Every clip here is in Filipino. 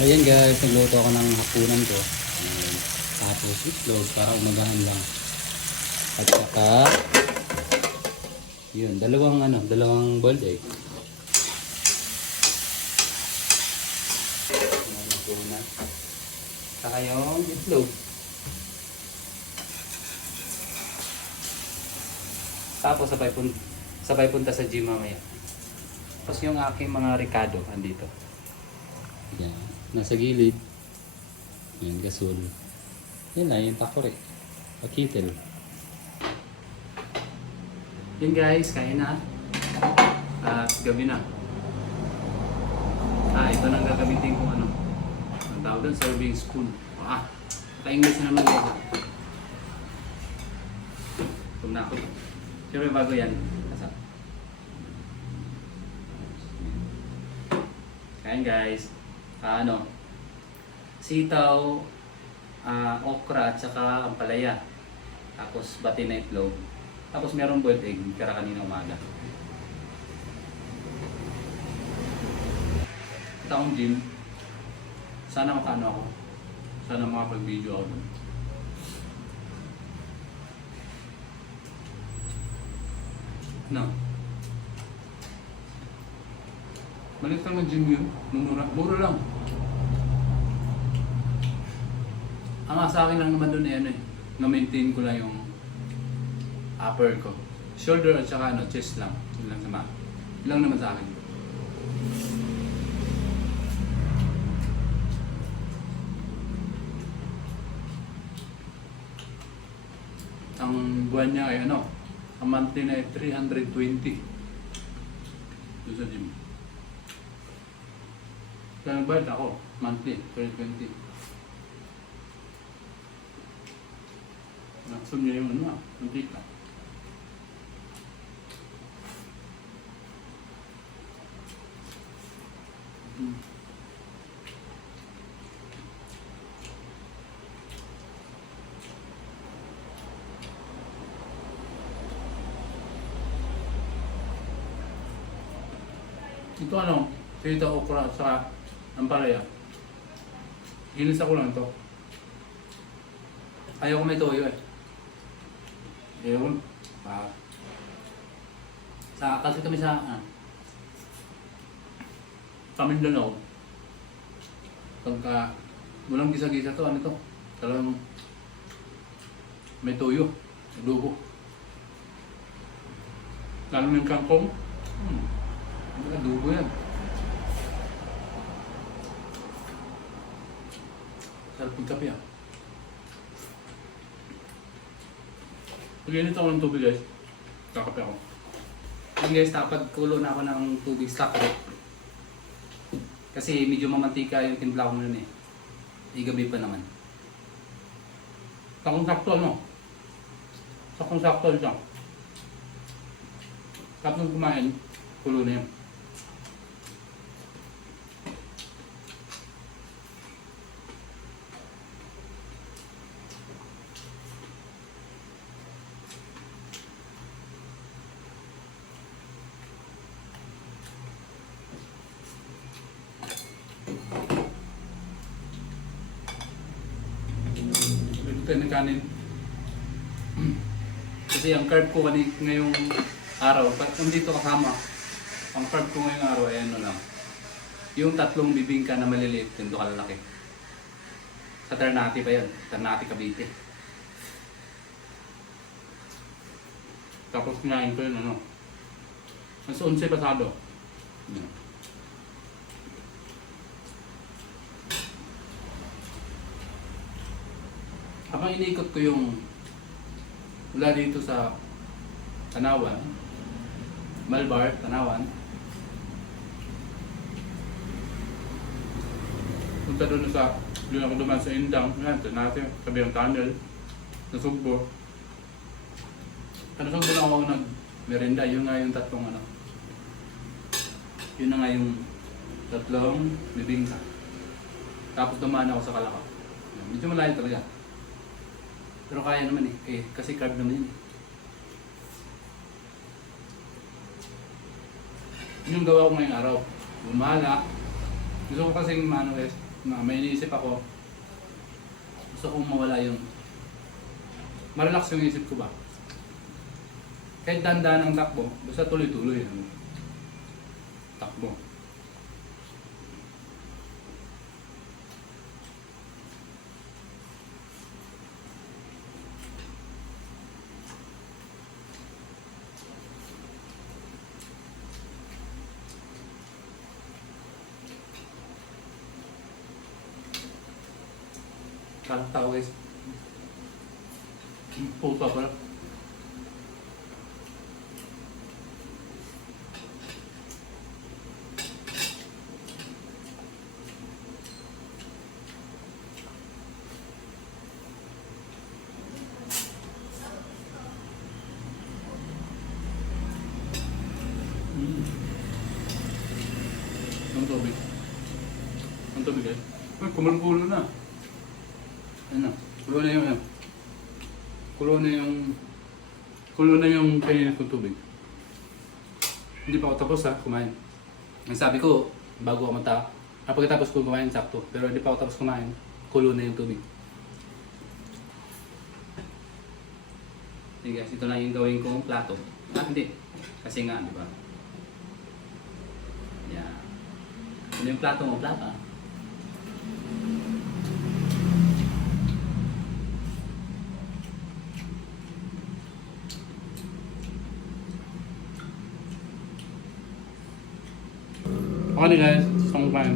Ayan guys, nagluto ako ng hapunan ko. Ayan. Tapos itlog para umagahan lang. At saka yun, dalawang boiled egg. Ayan, hapunan. Saka yung itlog. Tapos sabay punta sa gym mamaya. Tapos yung aking mga ricado andito. Yan, nasa gilid. Yan, gasol. Yan na, yung takore. Pakitel. Yan guys, kain na. Gabi na. Ito nang gagamitin kong ano. Ang tawag doon, serving spoon. Ka-English na naman guys. Kung na ako. Siyempre bago yan. Kain guys. Sitaw, okra at saka ampalaya. Tapos bati na itlog. Tapos meron boiled egg, kaya kanina umaga. Ito akong gym. Sana makano ako. Sana makapag-video ako dun. No. Malit lang ng gym yun. Mura lang. Ang sa akin lang naman doon na-maintain ko lang yung upper ko. Shoulder at saka chest lang. Yun lang sama. Yun lang naman sa akin. Ang buwan niya ay ang monthly na ay 320. Doon sa gym. Kaya nagbayad ako, monthly, 320. Naksum niya yung mantika. Ito sitaw, okra at saka ampalaya. Ginis ako lang ito. Ayaw ko may toyo Ayaw ko. Kasi kami sa Mindanao. Pagka walang gisa-gisa to, talagang may toyo. Adobo. Lalo ng kangkong. Adobo yan. Sarap yung kape Pag-init ako ng tubig guys, kakape ako. Yun guys, tapagkulo na ako ng tubig stock kasi medyo mamantika yung timpla ko nun gabi pa naman. Sakong-sakto Sakong-sakto siya. Tapos kumain, kulo na yun. Ng kanin. Kasi ang carb ko ngayong araw, kung dito kasama, ang carb ko ngayong araw ay lang. Yung 3 bibingka na maliliit, yung kalalaki. Sa Ternate pa yan, Ternate Cavite. Tapos kinain ko yun mas 11 pasado. Habang iniikot ko yung mula dito sa Tanawan, Malbar, Tanawan, punta doon ako dumaan sa Indang, natin, sabi yung tunnel, sa Sugbo. Sa Sugbo na ako nag-merenda, yun nga yung yun na nga yung 3 bibingka. Tapos dumaan ako sa Kalakaw. Medyo malayo talaga. Pero kaya naman kasi carb naman yun Yung gawa ko ngayong araw, gumala. Gusto ko kasing may iniisip ako. Gusto kong mawala yung marelax yung isip ko ba. Kahit dandan ang takbo, basta tuloy-tuloy ang takbo. Kalang tao guys. Puta pala. Ang tubig. Ang tubig guys. Ay, kumulo na. Ano? Kulo na yung ano? Kulo na yung kainin kong tubig. Hindi pa ako tapos ha, kumain. Ang sabi ko, bago ako pagkatapos ko kumain, sakto. Pero hindi pa ako tapos kumain, kulo na yung tubig. Okay guys, ito lang yung gawin kong plato. Hindi. Kasi nga, di ba? Yan. Ano yung plato mo? Plato. Okay guys, gusto kong kumain.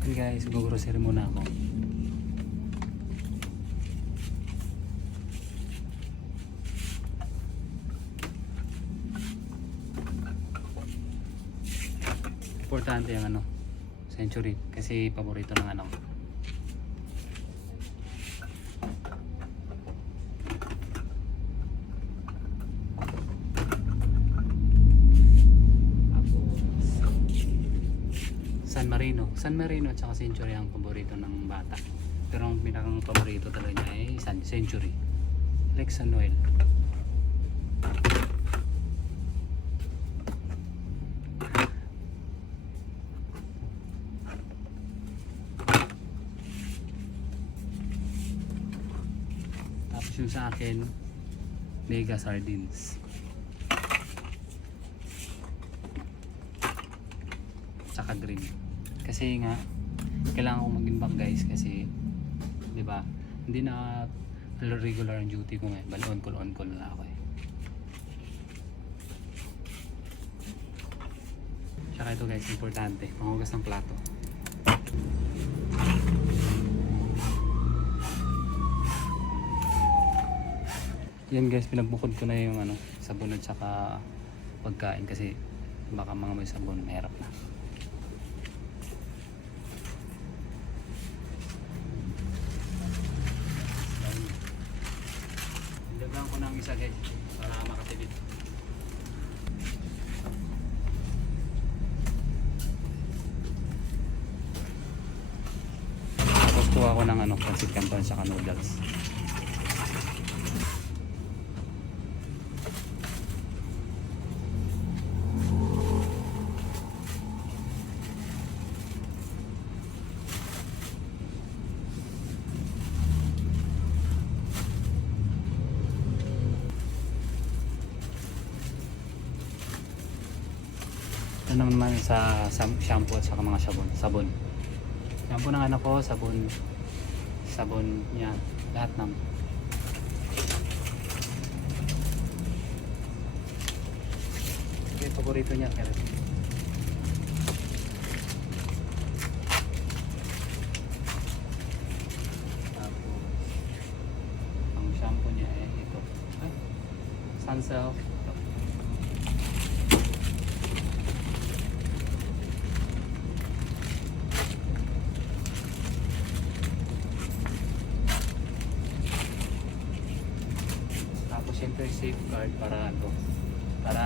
Okay guys, mag-grocery muna ako. Importante yung ano, Century, kasi paborito ng anak ko. San Marino at saka Century ang paborito ng bata. Pero ang pinakang paborito talaga niya ay Century. Lexan Noel. Tapos yung sa akin, Mega Sardines. Tsaka green. Kasi nga kailangan ko mag-imbak guys kasi 'di ba? Hindi na regular ang duty ko ngayon. Bali on call na ako eh. Tsaka ito guys, importante, manghugas ng plato. Yan guys, pinagbukod ko na yung ano, sabon at saka pagkain kasi baka mga may sabon, mahirap na. Ilagyan ko ng isa guys para makatipid. Tapos kuha ko ng ano, pancit canton at saka noodles. Ito naman sa shampoo at saka mga sabon. Shampoo ng anak ko, sabon yan, lahat ng okay, paborito niya kaya tapos ang shampoo niya eh ito Sunsilk. Siyempre safeguard para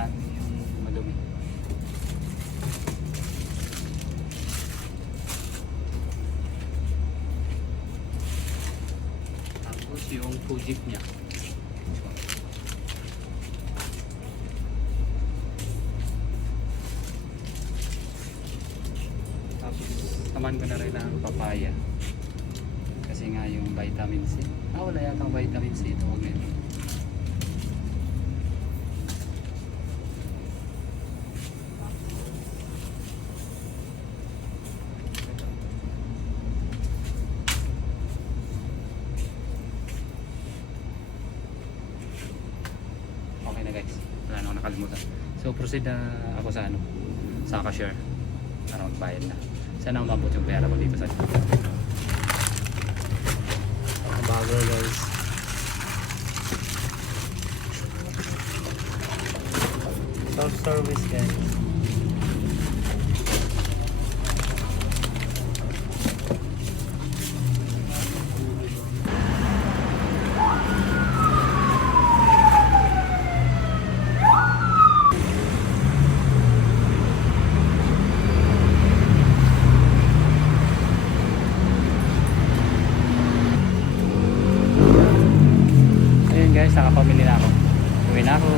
yung madumi. Tapos yung Fujik niya. Tapos sasamahan ko na rin ang papaya. Kasi nga yung vitamin C. Wala yatang vitamin C ito. Huwag na ito. Okay na guys. Wala na ako nakalimutan. So proceed na ako sa ano, sa cashier para magbayad na. Sana umabot yung pera ko dito sa bago guys. Self-service guys. Ayun guys, nakapamili na ako. Uwi na ako.